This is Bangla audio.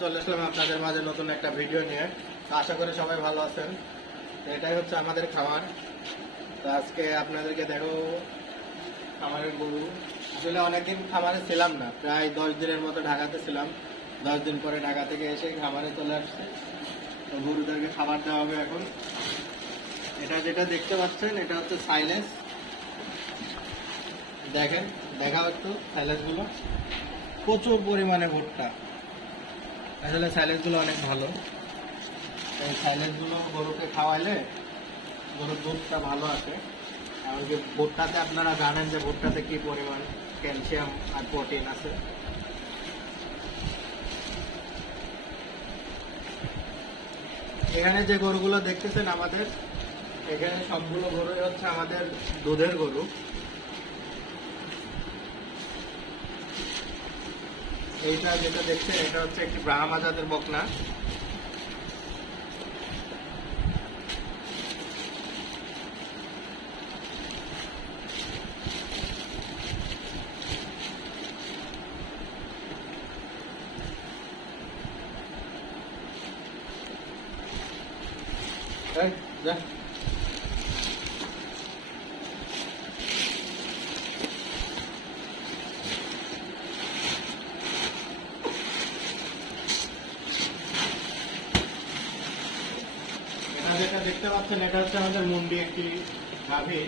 চলে আসলাম আপনাদের মাঝে নতুন একটা ভিডিও নিয়ে। আশা করি সবাই ভালো আছেন। তো এটাই হচ্ছে আমাদের খামার। তো আজকে আপনাদেরকে দেখো খামারের গরু। আসলে অনেকদিন খামারে ছিলাম না, প্রায় 10 দিনের মতো ঢাকাতে ছিলাম। 10 দিন পরে ঢাকা থেকে এসে খামারে চলে আসছে। তো গরুদেরকে খাবার দেওয়া হবে এখন। এটা যেটা দেখতে পাচ্ছেন এটা হচ্ছে সাইলেন্স। দেখেন, দেখাও একটু সাইলেন্স গুলো। প্রচুর পরিমাণে ভুট্টা। আসলে সাইলেন্স গুলো অনেক ভালো। এই সাইলেন্স গুলো গরুকে খাওয়াইলে গরুর দুধটা ভালো আসে। এমনকি ভুট্টাতে আপনারা জানেন যে ভুট্টাতে কি পরিমাণ ক্যালসিয়াম আর প্রোটিন আছে। এখানে যে গরুগুলো দেখতেছেন আমাদের, এখানে সবগুলো গরুই হচ্ছে আমাদের দুধের গরু। এইটা যেটা দেখছেন এটা হচ্ছে একটি ব্রাহ্মা জাতের বকনা। এই, যা। এটা যেটা দেখতে পাচ্ছেন এটা হচ্ছে আমাদের মুন্ডি একটি গাভী।